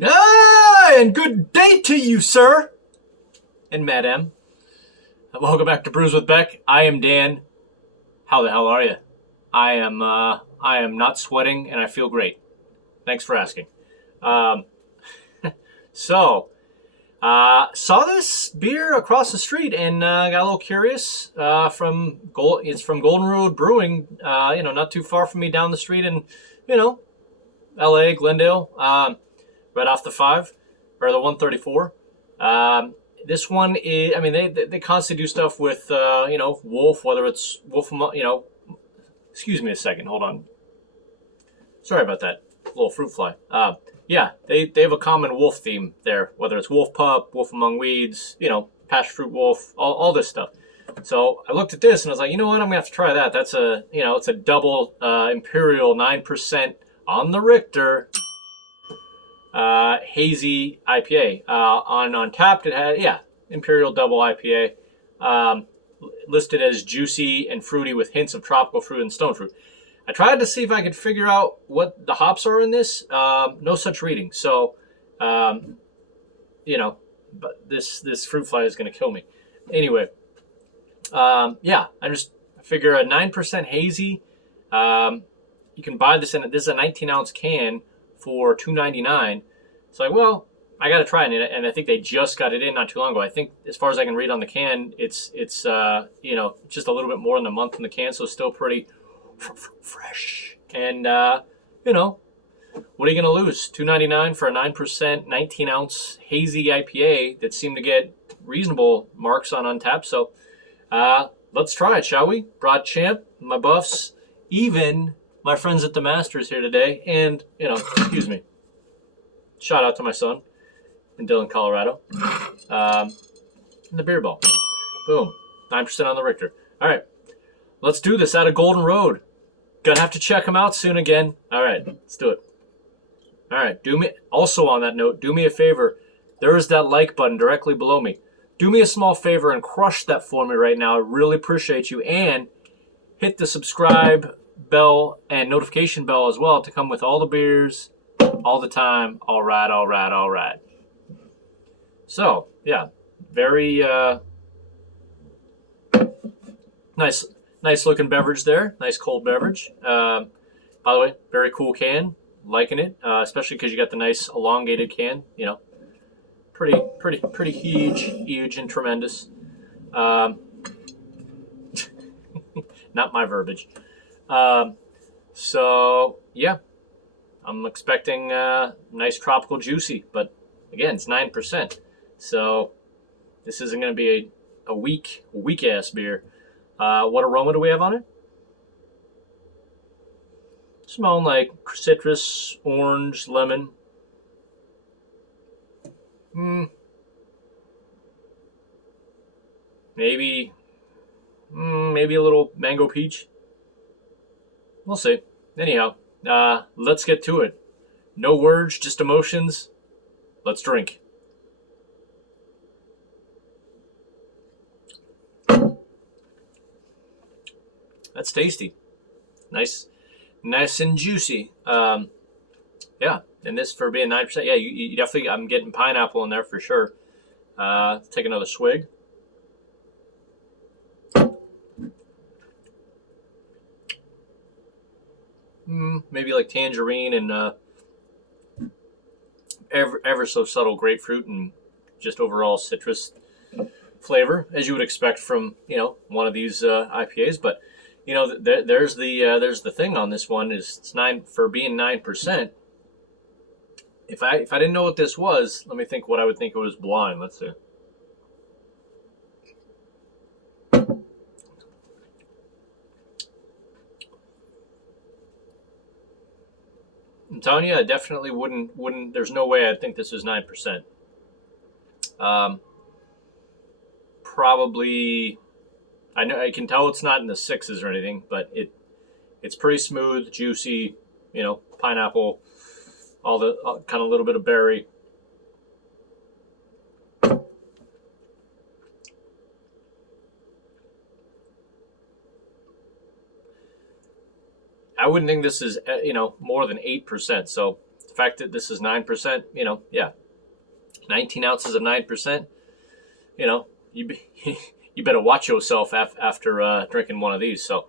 Ah, and good day to you, sir and madam. Welcome back to Brews with Beck. I am Dan. How the hell are you? I am not sweating and I feel great. Thanks for asking. Um, saw this beer across the street and got a little curious. It's from Golden Road Brewing. Not too far from me down the street in, you know, L.A. Glendale. Right off the 5 or the 134. This one is, I mean, they constantly do stuff with, Wolf, whether it's Wolf, excuse me a second, hold on. Sorry about that, little fruit fly. Yeah, they have a common wolf theme there, whether it's Wolf Pup, Wolf Among Weeds, Passion Fruit Wolf, all this stuff. So I looked at this and I was like, you know what, I'm gonna have to try that. That's it's a double Imperial 9% on the Richter. Hazy IPA. On Untapped, it had, Imperial Double IPA. Listed as juicy and fruity with hints of tropical fruit and stone fruit. I tried to see if I could figure out what the hops are in this. No such reading. So, but this fruit fly is going to kill me. Anyway, I figure a 9% hazy. You can buy this this is a 19-ounce can for $2.99. So I got to try it, and I think they just got it in not too long ago. I think, as far as I can read on the can, it's just a little bit more than a month in the can, so it's still pretty fresh. And what are you gonna lose? $2.99 for a 9%, 19-ounce hazy IPA that seemed to get reasonable marks on Untapped. So let's try it, shall we? Broad Champ, my buffs, even my friends at the Masters here today, and excuse me. Shout out to my son in Dillon, Colorado. And the beer ball. Boom. 9% on the Richter. All right. Let's do this out of Golden Road. Gonna have to check them out soon again. All right. Let's do it. All right. Also on that note, do me a favor. There is that like button directly below me. Do me a small favor and crush that for me right now. I really appreciate you. And hit the subscribe bell and notification bell as well to come with all the beers all the time. All right. So, yeah, very nice looking beverage there. Nice cold beverage. By the way, very cool can. Liking it, especially because you got the nice elongated can. Pretty huge and tremendous. Not my verbiage. I'm expecting nice tropical juicy, but again, it's 9%. So this isn't going to be a weak ass beer. What aroma do we have on it? Smelling like citrus, orange, lemon. Maybe a little mango peach. We'll see. Anyhow, let's get to it. No words, just emotions. Let's drink. That's tasty. Nice and juicy. And this for being 9%. Yeah, you definitely. I'm getting pineapple in there for sure. Take another swig. Maybe like tangerine and ever so subtle grapefruit and just overall citrus flavor, as you would expect from one of these IPAs. But there's the thing on this one is it's 9 for being 9%. If I didn't know what this was, let me think what I would think it was blind. Let's see. I'm telling you, I definitely wouldn't. There's no way I'd think this is 9%. Probably, I can tell it's not in the 6s or anything, but it's pretty smooth, juicy. Pineapple, all the kind of little bit of berry. I wouldn't think this is more than 8%. So fact that this is 9%, yeah, 19 ounces of 9%, you you better watch yourself after drinking one of these. So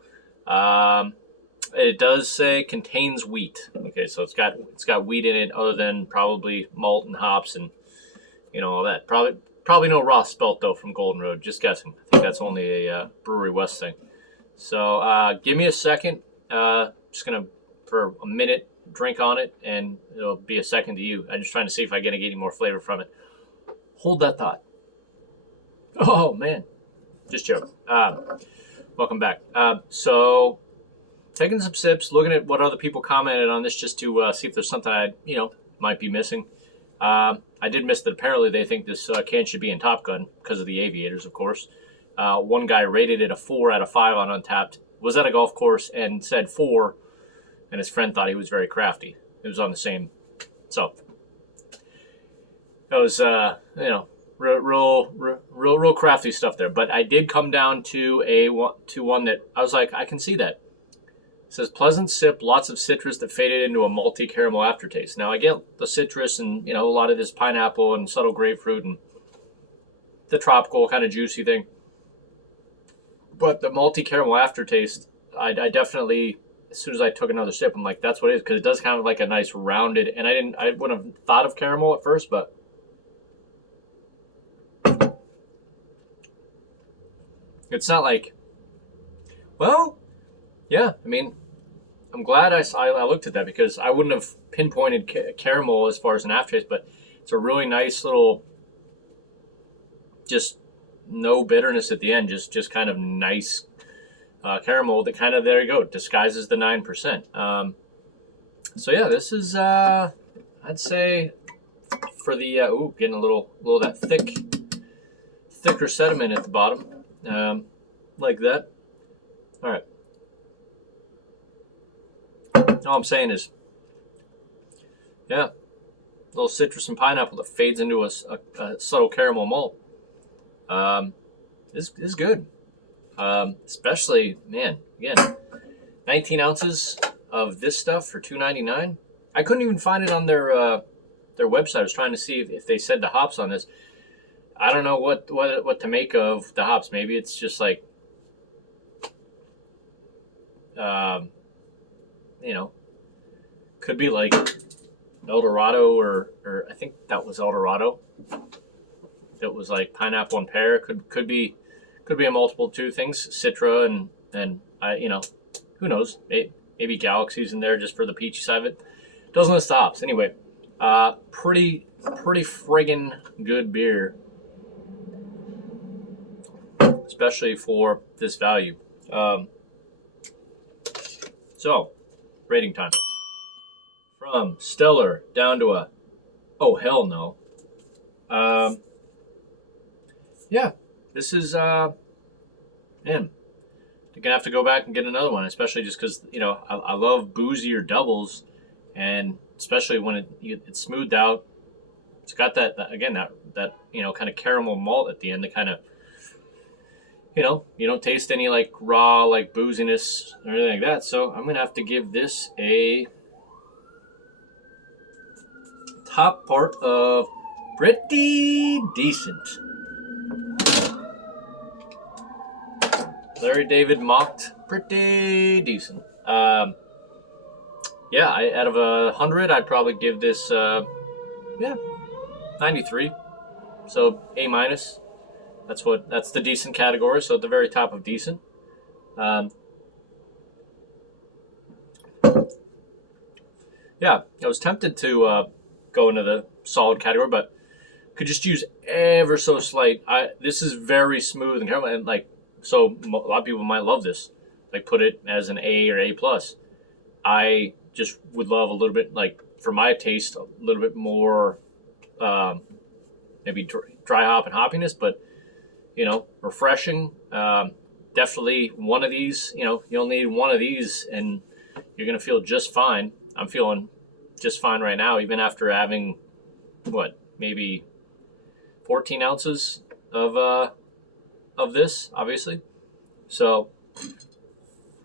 it does say contains wheat. Okay, so it's got wheat in it, other than probably malt and hops and all that. Probably no raw spelt though from Golden Road. Just guessing. I think that's only a Brewery West thing. So give me a second. Just gonna for a minute drink on it, and it'll be a second to you. I'm just trying to see if I get any more flavor from it. Hold that thought. Oh man, just joking. Welcome back. So taking some sips, looking at what other people commented on this, just to see if there's something I might be missing. I did miss that apparently they think this can should be in Top Gun because of the aviators, of course. One guy rated it a 4 out of 5 on Untapped. Was at a golf course and said 4, and his friend thought he was very crafty. It was on the same. So that was real crafty stuff there. But I did come down to one that I was like, I can see that. It says pleasant sip, lots of citrus that faded into a malty caramel aftertaste. Now I get the citrus and a lot of this pineapple and subtle grapefruit and the tropical kind of juicy thing. But the malty caramel aftertaste, I definitely, as soon as I took another sip, I'm like, that's what it is, because it does kind of like a nice rounded, and I wouldn't have thought of caramel at first, but it's not like, well, yeah, I mean, I'm glad I looked at that, because I wouldn't have pinpointed caramel as far as an aftertaste, but it's a really nice little, just no bitterness at the end, just kind of nice caramel that kind of, there you go, disguises the 9%. So yeah, this is, I'd say for the, getting a little of that thicker sediment at the bottom, like that. All right. All I'm saying is, yeah, a little citrus and pineapple that fades into a subtle caramel malt. This is good. Especially, man, again, 19 ounces of this stuff for $2.99. I couldn't even find it on their website. I was trying to see if they said the hops on this. I don't know what to make of the hops. Maybe it's just like, could be like El Dorado or I think that was El Dorado. That was like pineapple and pear. Could be a multiple two things, Citra and who knows? Maybe Galaxy's in there just for the peachy side of it. Doesn't list the hops. Anyway, pretty friggin' good beer, especially for this value. So, rating time. From stellar down to a, oh hell no. Yeah, this is, man, you're gonna have to go back and get another one, especially just because, I love boozier doubles, and especially when it's smoothed out. It's got that kind of caramel malt at the end that kind of, you don't taste any like raw like booziness or anything like that. So I'm gonna have to give this a top part of pretty decent. Larry David mocked pretty decent. Yeah, out of 100, I'd probably give this 93. So A minus. That's the decent category. So at the very top of decent. Yeah, I was tempted to go into the solid category, but could just use ever so slight. This is very smooth and like, so a lot of people might love this, like put it as an A or A plus. I just would love a little bit, like for my taste, a little bit more, maybe dry hop and hoppiness, but refreshing. Definitely one of these. You'll need one of these, and you're gonna feel just fine. I'm feeling just fine right now, even after having maybe 14 ounces of this, obviously. So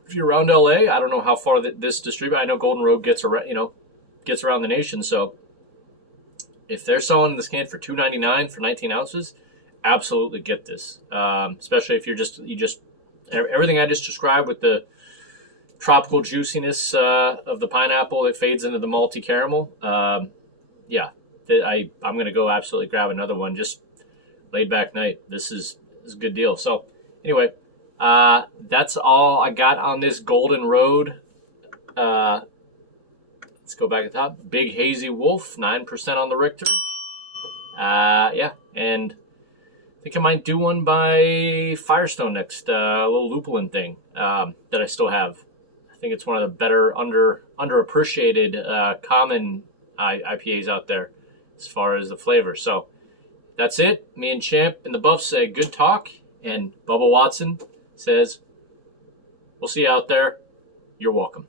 if you're around LA, I don't know how far this distributes. I know Golden Road gets around, gets around the nation. So if they're selling this can for $2.99 for 19 ounces, absolutely get this. Especially if you just everything I just described with the tropical juiciness of the pineapple that fades into the malty caramel. Yeah, I'm gonna go absolutely grab another one. Just laid back night. This is a good deal. So anyway, that's all I got on this Golden Road. Let's go back to the top. Big Hazy Wolf, 9% on the Richter. Yeah, and I think I might do one by Firestone next. A little lupulin thing that I still have. I think it's one of the better underappreciated common IPAs out there as far as the flavor. So that's it. Me and Champ and the Buff say good talk, and Bubba Watson says we'll see you out there. You're welcome.